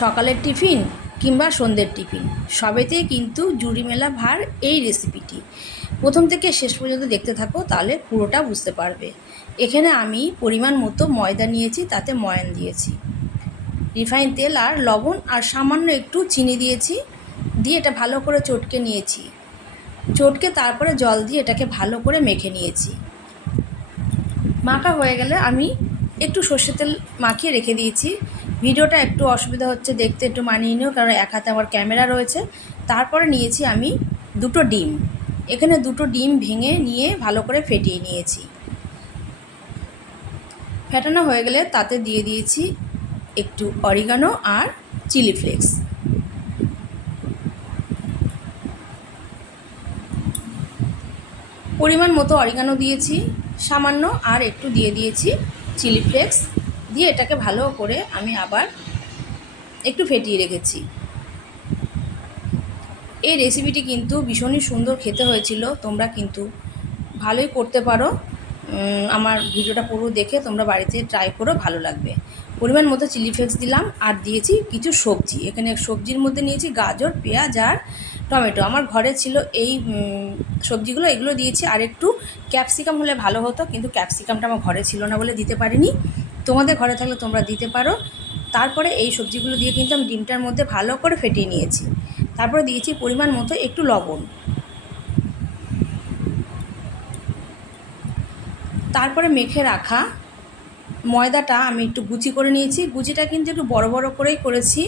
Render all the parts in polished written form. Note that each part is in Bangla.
সকালের টিফিন কিংবা সন্ধ্যের টিফিন সবেতেই কিন্তু জুড়ি মেলা ভার এই রেসিপিটি। প্রথম থেকে শেষ পর্যন্ত দেখতে থাকো, তাহলে পুরোটা বুঝতে পারবে। এখানে আমি পরিমাণ মতো ময়দা নিয়েছি, তাতে ময়ান দিয়েছি, রিফাইন তেল আর লবণ আর সামান্য একটু চিনি দিয়েছি। দিয়ে এটা ভালো করে চটকে নিয়েছি। চটকে তারপরে জল দিয়ে এটাকে ভালো করে মেখে নিয়েছি। মাখা হয়ে গেলে আমি একটু সর্ষের তেল মাখিয়ে রেখে দিয়েছি। ভিডিওটা একটু অসুবিধা হচ্ছে দেখতে, একটু মানিয়ে নিও, কারণ এক হাতে আমার ক্যামেরা রয়েছে। তারপরে নিয়েছি আমি দুটো ডিম। এখানে দুটো ডিম ভেঙে নিয়ে ভালো করে ফেটিয়ে নিয়েছি। ফেটানো হয়ে গেলে তাতে দিয়ে দিয়েছি একটু অরিগানো আর চিলি ফ্লেক্স। পরিমাণ মতো অরিগানো দিয়েছি সামান্য, আর একটু দিয়ে দিয়েছি চিলি ফ্লেক্স। দিয়ে এটাকে ভালো করে আমি আবার একটু ফেটিয়ে রেখেছি। এই রেসিপিটি কিন্তু ভীষণই সুন্দর খেতে হয়েছিল। তোমরা কিন্তু ভালোই করতে পারো। আমার ভিডিওটা পুরো দেখে তোমরা বাড়িতে ট্রাই করো, ভালো লাগবে। পরিমাণ মতো চিলি ফ্লেক্স দিলাম, আর দিয়েছি কিছু সবজি। এখানে সবজির মধ্যে নিয়েছি গাজর, পেঁয়াজ আর টমেটো। আমার ঘরে ছিল এই সবজিগুলো, এগুলো দিয়েছি। আর একটু ক্যাপসিকাম হলে ভালো হতো, কিন্তু ক্যাপসিকামটা আমার ঘরে ছিল না বলে দিতে পারিনি। তোমাদের ঘরে থাকলে তোমরা দিতে পারো। তারপরে এই সবজিগুলো দিয়ে কিন্তু আমি ডিমটার মধ্যে ভালো করে ফেটিয়ে নিয়েছি। তারপরে দিয়েছি পরিমাণ মতো একটু লবণ। তারপরে মেখে রাখা ময়দাটা আমি একটু গুচি করে নিয়েছি। গুচিটা কিন্তু একটু বড় বড় করেই করেছি,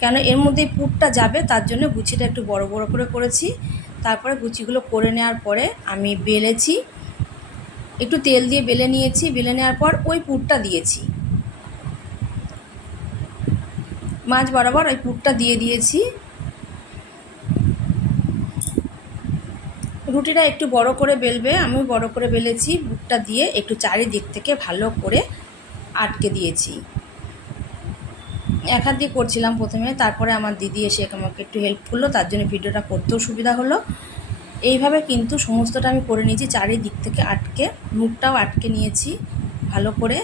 কেন এর মধ্যে পুরটা যাবে, তার জন্য গুচিটা একটু বড় বড় করে করেছি। তারপরে গুচিগুলো করে নেওয়ার পরে আমি বেলেছি, একটু তেল দিয়ে বেলে নিয়েছি। বেলে নেওয়ার পর ওই পুরটা দিয়েছি, মাঝ বরাবর ওই পুরটা দিয়ে দিয়েছি। রুটিটা একটু বড় করে বেলবে, আমি বড় করে বেলেছি। পুরটা দিয়ে একটু চারিদিক থেকে ভালো করে আটকে দিয়েছি। এক হাত দিয়ে করছিলাম প্রথমে, তারপরে আমার দিদি এসে আমাকে একটু হেল্প করলো, তার জন্য ভিডিওটা করতেও সুবিধা হলো। এইভাবে কিন্তু সমস্তটা আমি করে নিয়েছি, চারিদিক থেকে আটকে, মুখটাও আটকে নিয়েছি ভালো করে।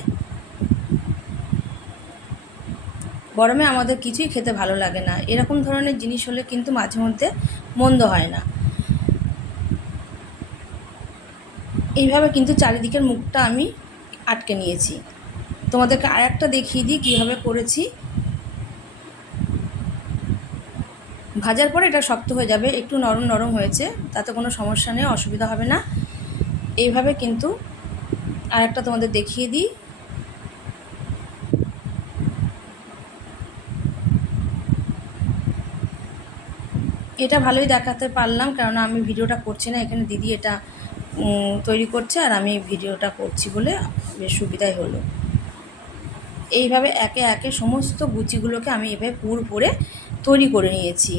গরমে আমাদের কিছুই খেতে ভালো লাগে না, এরকম ধরনের জিনিস হলে কিন্তু মাঝে মধ্যে মন্দ হয় না। এইভাবে কিন্তু চারিদিকের মুখটা আমি আটকে নিয়েছি। তোমাদেরকে আর একটা দেখিয়ে দিই কীভাবে করেছি। ভাজার পরে এটা শক্ত হয়ে যাবে, একটু নরম নরম হয়েছে, তাতে কোনো সমস্যা নেই, অসুবিধা হবে না। এইভাবে কিন্তু আর একটা তোমাদের দেখিয়ে দিই। এটা ভালোই দেখাতে পারলাম, কারণ আমি ভিডিওটা করছি না, এখানে দিদি এটা তৈরি করছে আর আমি ভিডিওটা করছি বলে বেশ সুবিধাই হলো। এইভাবে একে একে সমস্ত গুচিগুলোকে আমি এভাবে পুর করে তৈরি করে নিয়েছি।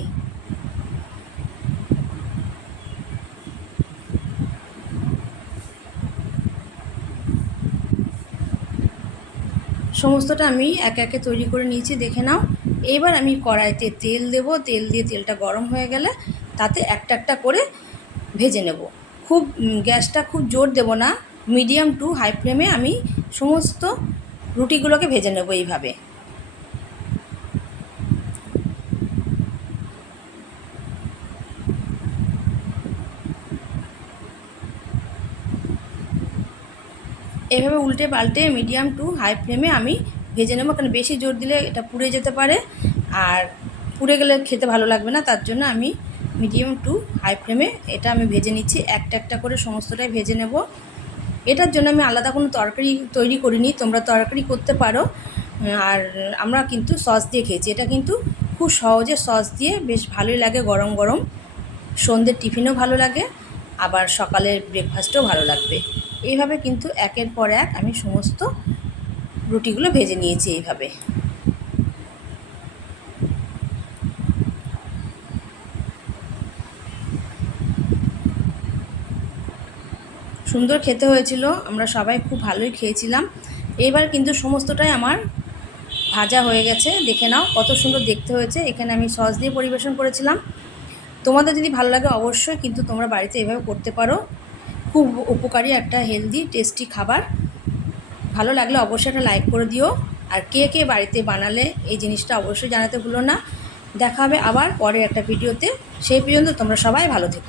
সমস্তটা আমি একে একে তৈরি করে নিয়েছি, দেখে নাও। এইবার আমি কড়াইতে তেল দেব, তেল দিয়ে তেলটা গরম হয়ে গেলে তাতে একটা একটা করে ভেজে নেব। খুব গ্যাসটা খুব জোর দেব না, মিডিয়াম টু হাই ফ্লেমে আমি সমস্ত রুটিগুলোকে ভেজে নেব এইভাবে। এইভাবে উল্টে পাল্টে মিডিয়াম টু হাই ফ্লেমে আমি ভেজে নেব, কারণ বেশি জোর দিলে এটা পুড়ে যেতে পারে, আর পুড়ে গেলে খেতে ভালো লাগবে না। তার জন্য আমি মিডিয়াম টু হাই ফ্লেমে এটা আমি ভেজে নিচ্ছি, একটা একটা করে সমস্তটাই ভেজে নেব। এটার জন্য আমি আলাদা কোনো তরকারি তৈরি করিনি, তোমরা তরকারি করতে পারো। আর আমরা কিন্তু সস দিয়ে খেয়েছি, এটা কিন্তু খুব সহজে সস দিয়ে বেশ ভালোই লাগে, গরম গরম সন্ধ্যের টিফিনও ভালো লাগে, আবার সকালের ব্রেকফাস্টেও ভালো লাগবে। এইভাবে কিন্তু একের পর এক আমি সমস্ত রুটিগুলো ভেজে নিয়েছি এইভাবে। সুন্দর খেতে হয়েছিল, আমরা সবাই খুব ভালোই খেয়েছিলাম। এবার কিন্তু সমস্তটাই আমার ভাজা হয়ে গেছে, দেখে নাও কত সুন্দর দেখতে হয়েছে। এখানে আমি সস দিয়ে পরিবেশন করেছিলাম। তোমাদের যদি ভালো লাগে অবশ্যই কিন্তু তোমরা বাড়িতে এভাবে করতে পারো, খুব উপকারী একটা হেলদি টেস্টি খাবার। ভালো লাগলে অবশ্যই একটা লাইক করে দিও। আর কে কে বাড়িতে বানালে এই জিনিসটা অবশ্যই জানাতে ভুলো না। দেখা হবে আবার পরের একটা ভিডিওতে। সেই পর্যন্ত তোমরা সবাই ভালো থেকো।